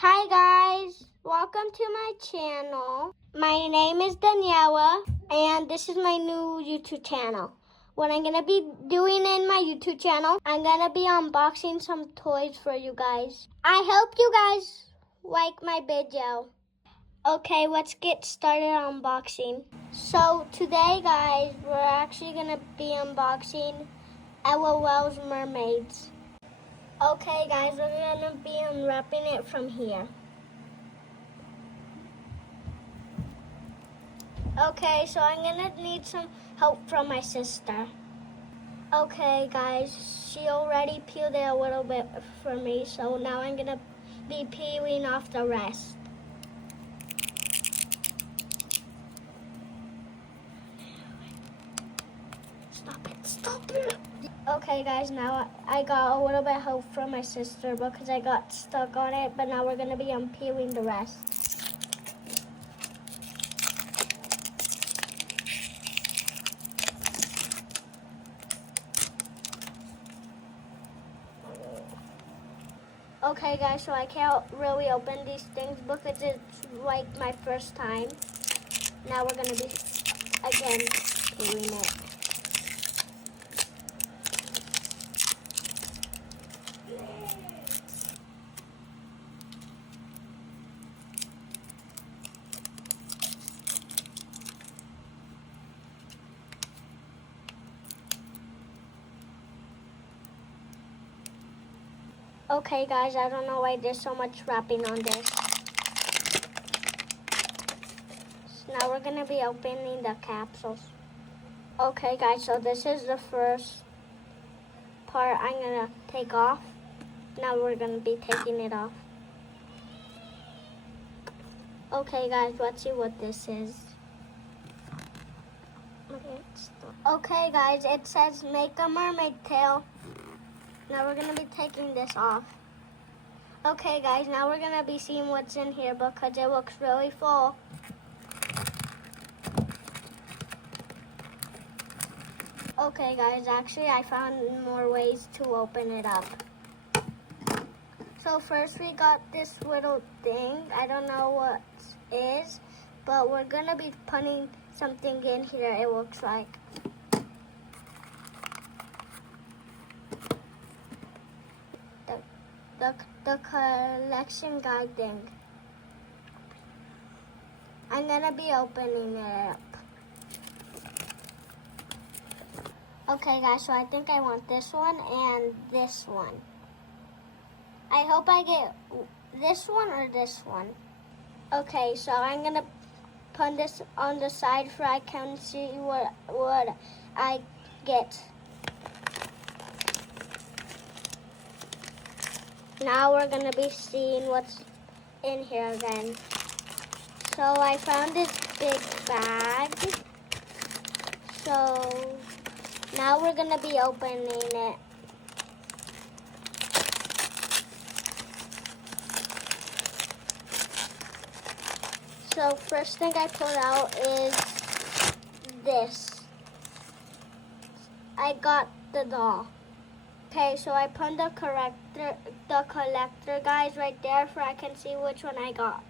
Hi guys, welcome to my channel. My name is Daniela and this is my new YouTube channel. What I'm gonna be doing in my YouTube channel, I'm gonna be unboxing some toys for you guys. I hope you guys like my video. Okay, let's get started unboxing. So today guys, we're actually gonna be unboxing LOL's mermaids. Okay guys, we're gonna be unwrapping it from here. Okay, so I'm gonna need some help from my sister. Okay guys, she already peeled it a little bit for me, so now I'm gonna be peeling off the rest. Stop it. Okay guys, now I got a little bit of help from my sister because I got stuck on it, but now we're gonna be unpeeling the rest. Okay guys, so I can't really open these things because it's like my first time. Now we're gonna be, again, peeling it. Okay guys, I don't know why there's so much wrapping on this. So now we're gonna be opening the capsules. Okay guys, so this is the first part I'm gonna take off. Now we're gonna be taking it off. Okay guys, let's see what this is. Okay guys, it says make a mermaid tail. Now we're gonna be taking this off. Okay guys, now we're gonna be seeing what's in here because it looks really full. Okay guys, actually I found more ways to open it up. So first we got this little thing. I don't know what it is, but we're gonna be putting something in here, it looks like. The collection guide thing. I'm gonna be opening it up. Okay guys, so I think I want this one and this one. I hope I get this one or this one. Okay, so I'm gonna put this on the side so I can see what I get. Now we're gonna be seeing what's in here again. So I found this big bag. So now we're gonna be opening it. So first thing I pulled out is this. I got the doll. Okay, so I put the collector guys right there so I can see which one I got.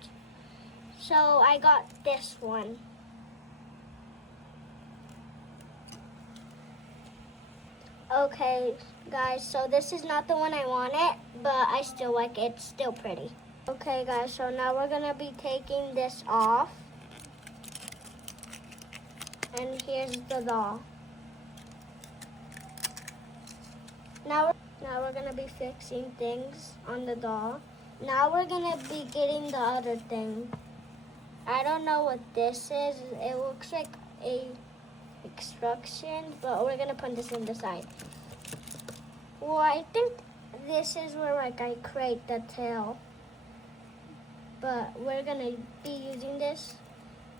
So I got this one. Okay, guys, so this is not the one I wanted, but I still like it. It's still pretty. Okay, guys, so now we're gonna be taking this off. And here's the doll. Now we're gonna be fixing things on the doll. Now we're gonna be getting the other thing. I don't know what this is. It looks like a instruction, but we're gonna put this in the side. Well, I think this is where like I create the tail. But we're gonna be using this.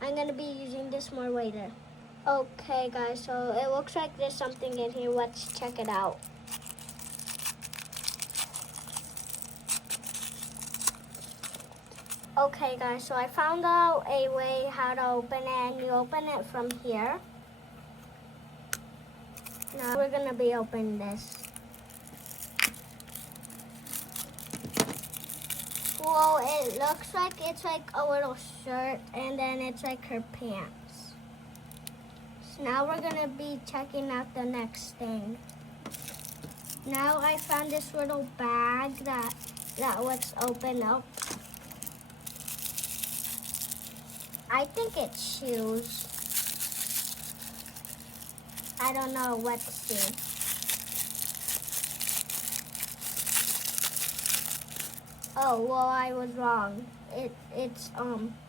I'm gonna be using this more later. Okay guys, so it looks like there's something in here. Let's check it out. Okay guys, so I found out a way how to open it, and you open it from here. Now we're gonna be opening this. Well, it looks like it's like a little shirt, and then it's like her pants. So now we're gonna be checking out the next thing. Now I found this little bag that let's open up. I think it's shoes. I don't know. Let's see. Oh, well, I was wrong. It's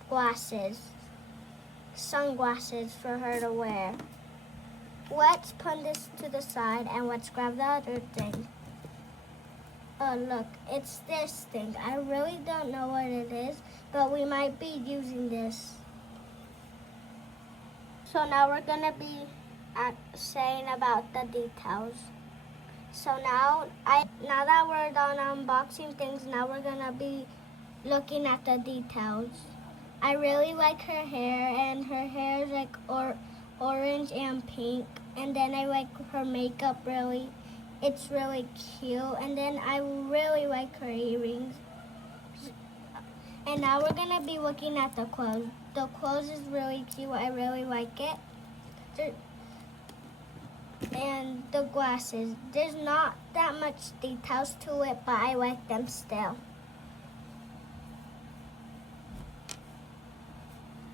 glasses. Sunglasses for her to wear. Let's put this to the side and let's grab the other thing. Oh, look, it's this thing. I really don't know what it is, but we might be using this. So now we're gonna be saying about the details. So now that we're done unboxing things, now we're gonna be looking at the details. I really like her hair, and her hair is like orange and pink. And then I like her makeup really. It's really cute. And then I really like her earrings. And now we're gonna be looking at the clothes. The clothes is really cute. I really like it. And the glasses. There's not that much details to it, but I like them still.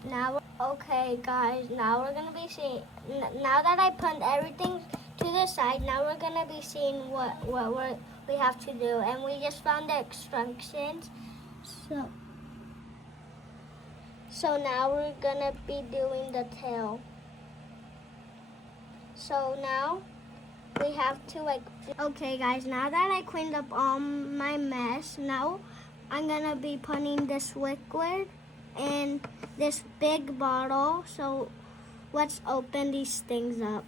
Now, okay guys, now we're gonna be seeing, now that I put everything to the side, now we're gonna be seeing what we have to do. And we just found the instructions. So now we're gonna be doing the tail. So now we have to okay guys, now that I cleaned up all my mess, now I'm gonna be putting this liquid in this big bottle. So let's open these things up.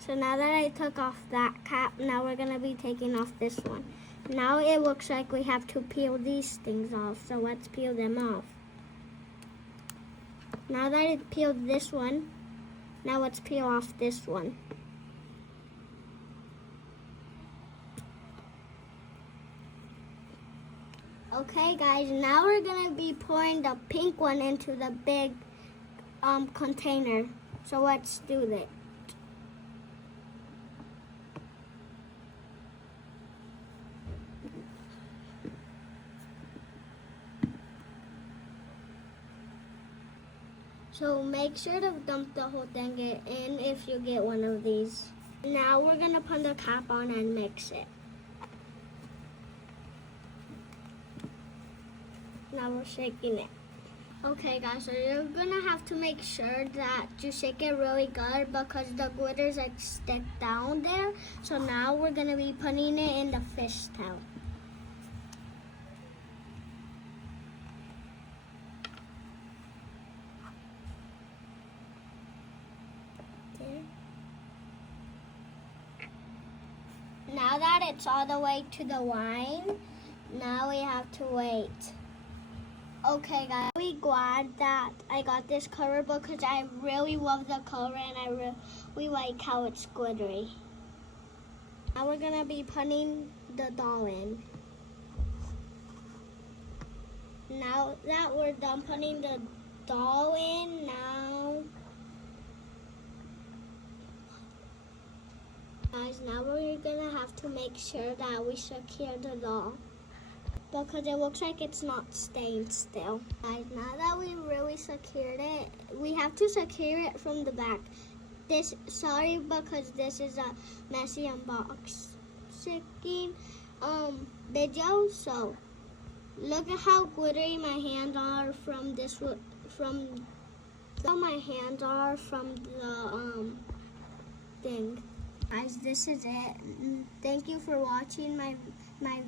So now that I took off that cap, now we're gonna be taking off this one. Now it looks like we have to peel these things off, so let's peel them off. Now that I peeled this one, now let's peel off this one. Okay guys, now we're gonna be pouring the pink one into the big container. So let's do that. So make sure to dump the whole thing in if you get one of these. Now we're gonna put the cap on and mix it. Now we're shaking it. Okay guys, so you're gonna have to make sure that you shake it really good because the glitters like stick down there. So now we're gonna be putting it in the fish tail. Now that it's all the way to the line, now we have to wait. Okay guys, I'm really glad that I got this color because I really love the color and I really like how it's glittery. Now we're gonna be putting the doll in. Now that we're done putting the doll in, now we're gonna have to make sure that we secure the doll because it looks like it's not staying still. Guys, now that we really secured it, we have to secure it from the back. Sorry because this is a messy unboxing video. So look at how glittery my hands are from the thing. Guys, this is it. Thank you for watching my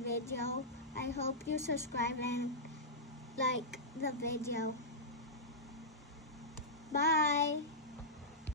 video. I hope you subscribe and like the video. Bye.